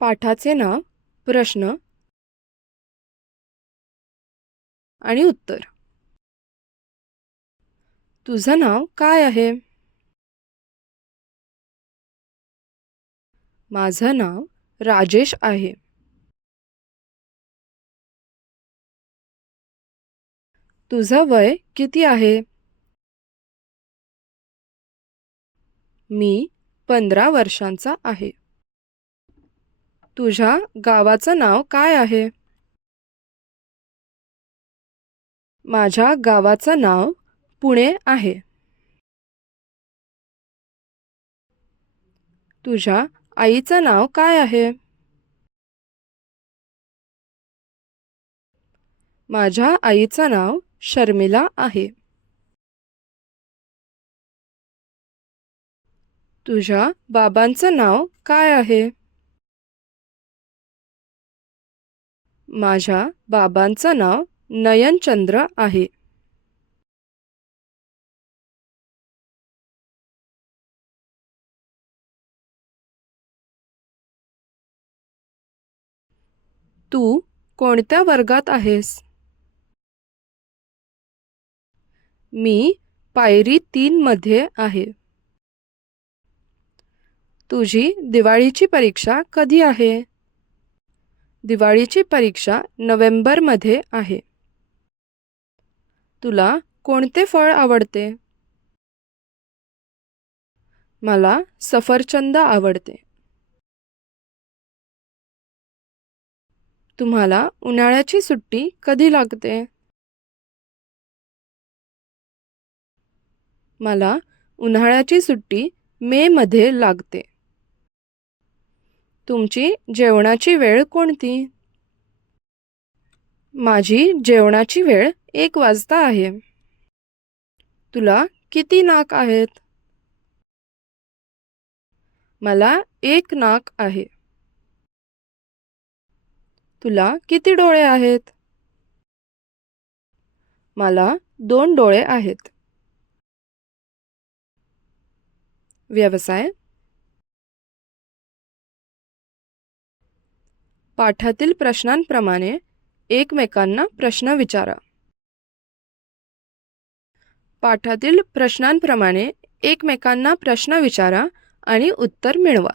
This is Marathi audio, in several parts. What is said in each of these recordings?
पाठाचे नाव, प्रश्न आणि उत्तर. तुझं नाव काय आहे? माझं नाव राजेश आहे. तुझं वय किती आहे? मी 15 वर्षांचा आहे. तुझ्या गावाचं नाव काय आहे? माझ्या गावाचं नाव पुणे आहे. तुझ्या आईचं नाव काय आहे? माझ्या आईचं नाव शर्मिला आहे. तुझ्या बाबांचं नाव काय आहे? माझ्या बाबांचं नाव नयनचंद्र आहे. तू कोणत्या वर्गात आहेस? मी पायरी 3 मध्ये आहे. तुझी दिवाळीची परीक्षा कधी आहे? दिवाळीची परीक्षा नोव्हेंबरमध्ये आहे. तुला कोणते फळ आवडते? मला सफरचंद आवडते. तुम्हाला उन्हाळ्याची सुट्टी कधी लागते? मला उन्हाळ्याची सुट्टी मे मध्ये लागते. तुमची जेवणाची वेळ कोणती? माझी जेवणाची वेळ 1 वाजता आहे. तुला किती नाक आहेत? मला 1 नाक आहे. तुला किती डोळे आहेत? मला 2 डोळे आहेत. व्यवसाय. पाठातील प्रश्नांप्रमाणे एकमेकांना प्रश्न विचारा. पाठातील प्रश्नांप्रमाणे एकमेकांना प्रश्न विचारा आणि उत्तर मिळवा.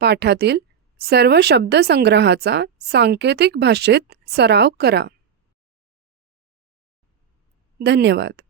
पाठातील सर्व शब्दसंग्रहाचा सांकेतिक भाषेत सराव करा. धन्यवाद.